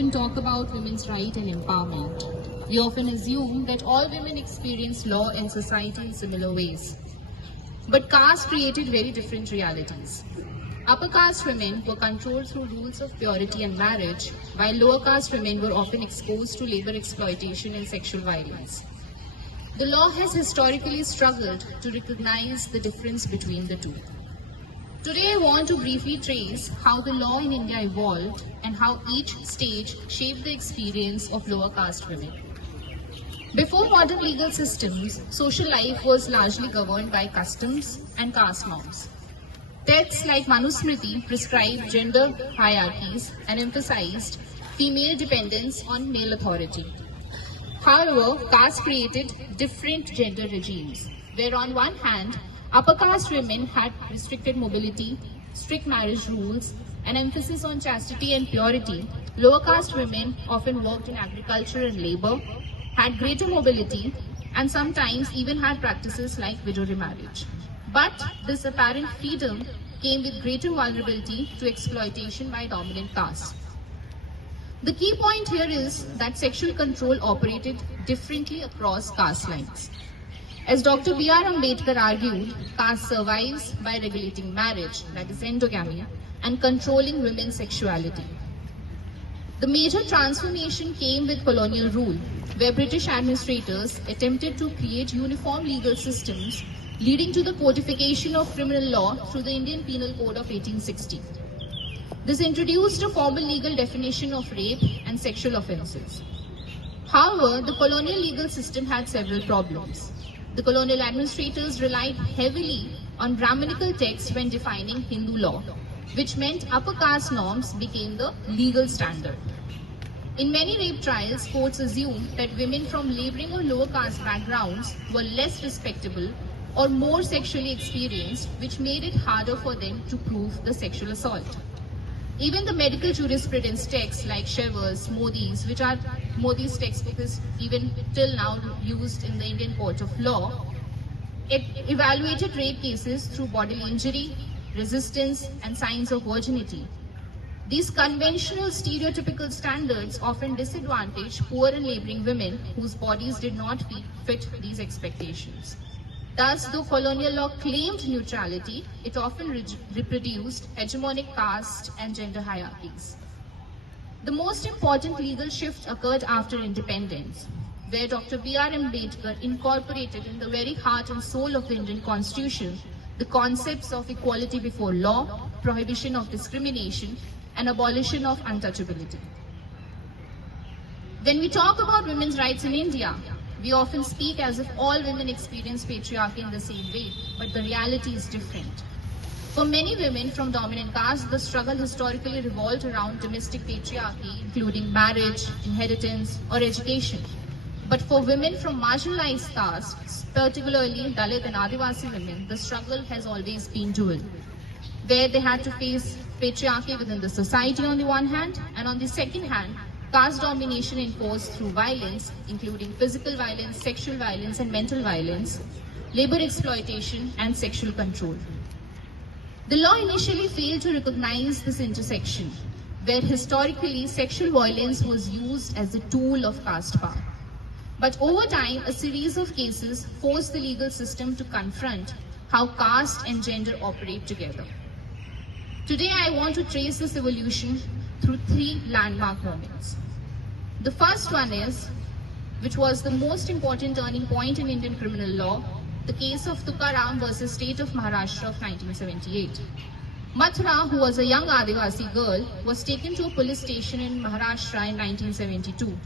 often talk about women's rights and empowerment, we often assume that all women experience law and society in similar ways. But caste created very different realities. Upper caste women were controlled through rules of purity and marriage, while lower caste women were often exposed to labor exploitation and sexual violence. The law has historically struggled to recognize the difference between the two. Today I want to briefly trace how the law in India evolved and how each stage shaped the experience of lower caste women. Before modern legal systems, social life was largely governed by customs and caste norms. Texts like Manusmriti prescribed gender hierarchies and emphasized female dependence on male authority. However, caste created different gender regimes, where on one hand, upper caste women had restricted mobility, strict marriage rules, and emphasis on chastity and purity. Lower caste women often worked in agriculture and labor, had greater mobility, and sometimes even had practices like widow remarriage. But this apparent freedom came with greater vulnerability to exploitation by dominant caste. The key point here is that sexual control operated differently across caste lines. As Dr. B.R. Ambedkar argued, caste survives by regulating marriage, that is endogamy, and controlling women's sexuality. The major transformation came with colonial rule, where British administrators attempted to create uniform legal systems, leading to the codification of criminal law through the Indian Penal Code of 1860. This introduced a formal legal definition of rape and sexual offences. However, the colonial legal system had several problems. The colonial administrators relied heavily on Brahminical texts when defining Hindu law, which meant upper caste norms became the legal standard. In many rape trials, courts assumed that women from labouring or lower caste backgrounds were less respectable or more sexually experienced, which made it harder for them to prove the sexual assault. Even the medical jurisprudence texts like Shevers, Modi's, which are Modi's textbook is even till now used in the Indian Court of Law, it evaluated rape cases through bodily injury, resistance, and signs of virginity. These conventional stereotypical standards often disadvantage poor and labouring women whose bodies did not fit these expectations. Thus, though colonial law claimed neutrality, it often reproduced hegemonic caste and gender hierarchies. The most important legal shift occurred after independence, where Dr. B.R. Ambedkar incorporated in the very heart and soul of the Indian Constitution the concepts of equality before law, prohibition of discrimination, and abolition of untouchability. When we talk about women's rights in India, we often speak as if all women experience patriarchy in the same way, but the reality is different. For many women from dominant castes, the struggle historically revolved around domestic patriarchy, including marriage, inheritance, or education. But for women from marginalized castes, particularly Dalit and Adivasi women, the struggle has always been dual, where they had to face patriarchy within the society on the one hand, and on the second hand, caste domination enforced through violence, including physical violence, sexual violence, and mental violence, labor exploitation, and sexual control. The law initially failed to recognize this intersection, where historically sexual violence was used as a tool of caste power. But over time, a series of cases forced the legal system to confront how caste and gender operate together. Today, I want to trace this evolution through three landmark moments. The first one is, which was the most important turning point in Indian criminal law, the case of Tukaram versus State of Maharashtra of 1978. Mathura, who was a young Adivasi girl, was taken to a police station in Maharashtra in 1972.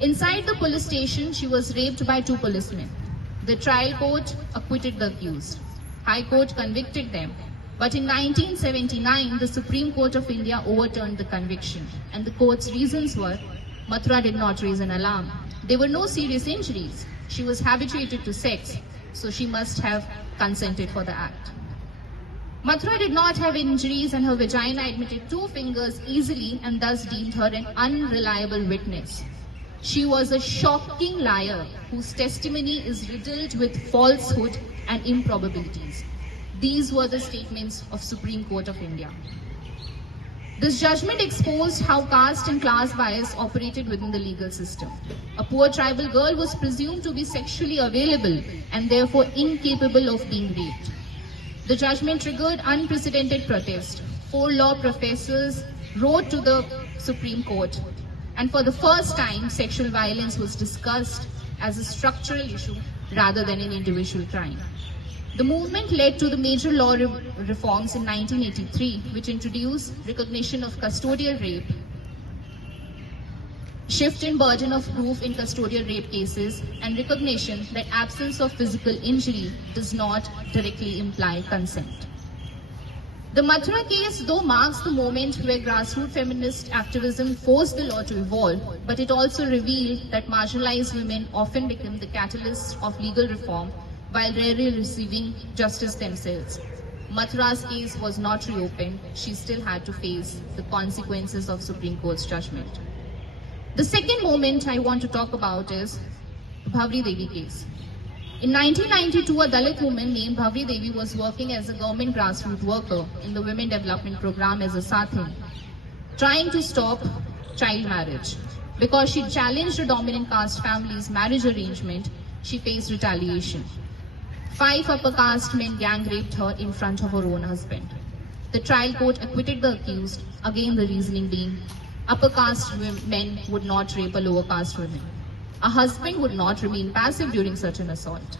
Inside the police station, she was raped by two policemen. The trial court acquitted the accused. High Court convicted them. But in 1979, the Supreme Court of India overturned the conviction, and the court's reasons were, Mathura did not raise an alarm. There were no serious injuries. She was habituated to sex, so she must have consented for the act. Mathura did not have injuries and her vagina admitted 2 fingers easily and thus deemed her an unreliable witness. She was a shocking liar whose testimony is riddled with falsehood and improbabilities. These were the statements of Supreme Court of India. This judgment exposed how caste and class bias operated within the legal system. A poor tribal girl was presumed to be sexually available and therefore incapable of being raped. The judgment triggered unprecedented protest. 4 law professors wrote to the Supreme Court, and for the first time, sexual violence was discussed as a structural issue rather than an individual crime. The movement led to the major law reforms in 1983, which introduced recognition of custodial rape, shift in burden of proof in custodial rape cases, and recognition that absence of physical injury does not directly imply consent. The Mathura case, though, marks the moment where grassroots feminist activism forced the law to evolve, but it also revealed that marginalized women often become the catalyst of legal reform while rarely receiving justice themselves. Mathura's case was not reopened. She still had to face the consequences of Supreme Court's judgment. The second moment I want to talk about is the Bhavri Devi case. In 1992, a Dalit woman named Bhavri Devi was working as a government grassroots worker in the Women Development Program as a Sathin, trying to stop child marriage. Because she challenged a dominant caste family's marriage arrangement, she faced retaliation. 5 upper caste men gang raped her in front of her own husband. The trial court acquitted the accused, again the reasoning being, upper caste men would not rape a lower caste woman. A husband would not remain passive during such an assault.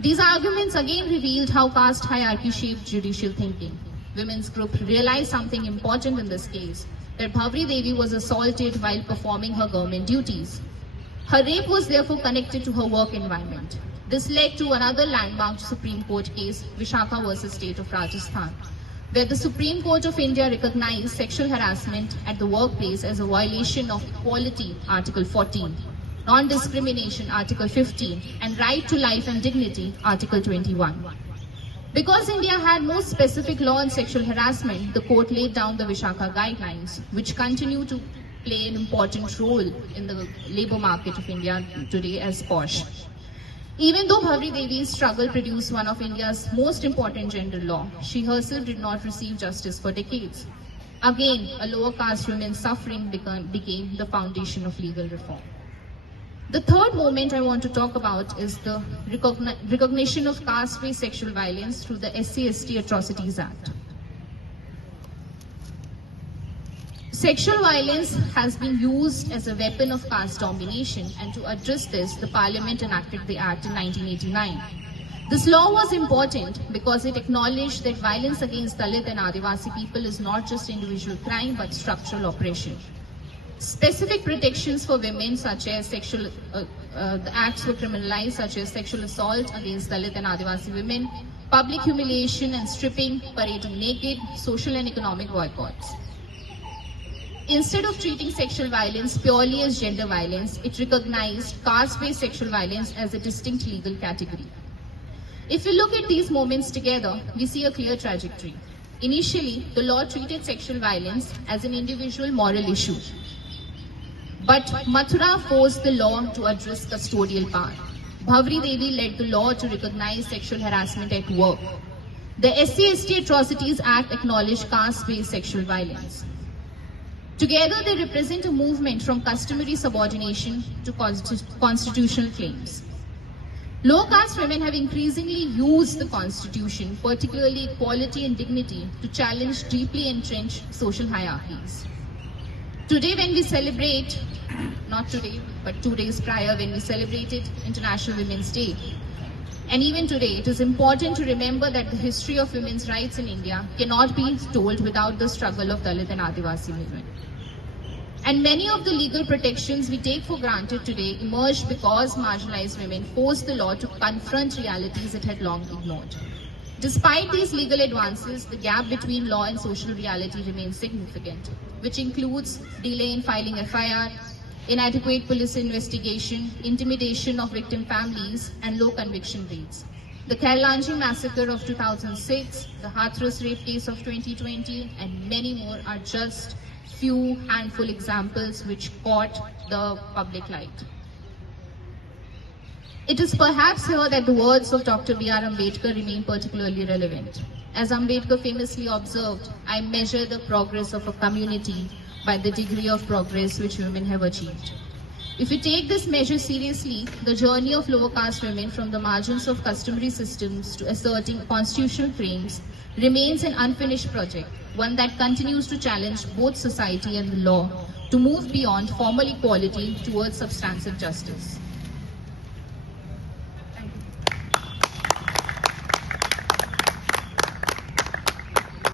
These arguments again revealed how caste hierarchy shaped judicial thinking. Women's group realized something important in this case, that Bhavri Devi was assaulted while performing her government duties. Her rape was therefore connected to her work environment. This led to another landmark Supreme Court case, Vishaka versus State of Rajasthan, where the Supreme Court of India recognized sexual harassment at the workplace as a violation of Equality, Article 14, Non-Discrimination, Article 15, and Right to Life and Dignity, Article 21. Because India had no specific law on sexual harassment, the court laid down the Vishaka guidelines, which continue to play an important role in the labour market of India today as POSH. Even though Bhavri Devi's struggle produced one of India's most important gender law, she herself did not receive justice for decades. Again, a lower caste woman's suffering became the foundation of legal reform. The third moment I want to talk about is the recognition of caste-based sexual violence through the SC/ST Atrocities Act. Sexual violence has been used as a weapon of caste domination, and to address this, the Parliament enacted the Act in 1989. This law was important because it acknowledged that violence against Dalit and Adivasi people is not just individual crime but structural oppression. Specific protections for women, such as the acts were criminalized, such as sexual assault against Dalit and Adivasi women, public humiliation and stripping, parading naked, social and economic boycotts. Instead of treating sexual violence purely as gender violence, it recognized caste-based sexual violence as a distinct legal category. If we look at these moments together, we see a clear trajectory. Initially, the law treated sexual violence as an individual moral issue. But Mathura forced the law to address custodial power. Bhavri Devi led the law to recognize sexual harassment at work. The SC/ST Atrocities Act acknowledged caste-based sexual violence. Together, they represent a movement from customary subordination to constitutional claims. Low caste women have increasingly used the constitution, particularly equality and dignity, to challenge deeply entrenched social hierarchies. Today, when we celebrate, not today, but 2 days prior, when we celebrated International Women's Day, and even today, it is important to remember that the history of women's rights in India cannot be told without the struggle of Dalit and Adivasi women. And many of the legal protections we take for granted today emerged because marginalized women forced the law to confront realities it had long ignored. Despite these legal advances, the gap between law and social reality remains significant, which includes delay in filing FIR, inadequate police investigation, intimidation of victim families, and low conviction rates. The Kailanji massacre of 2006, the Hathras rape case of 2020, and many more are just few handful examples which caught the public light. It is perhaps here that the words of Dr. B.R. Ambedkar remain particularly relevant. As Ambedkar famously observed, I measure the progress of a community by the degree of progress which women have achieved. If we take this measure seriously, the journey of lower caste women from the margins of customary systems to asserting constitutional claims remains an unfinished project, one that continues to challenge both society and the law to move beyond formal equality towards substantive justice.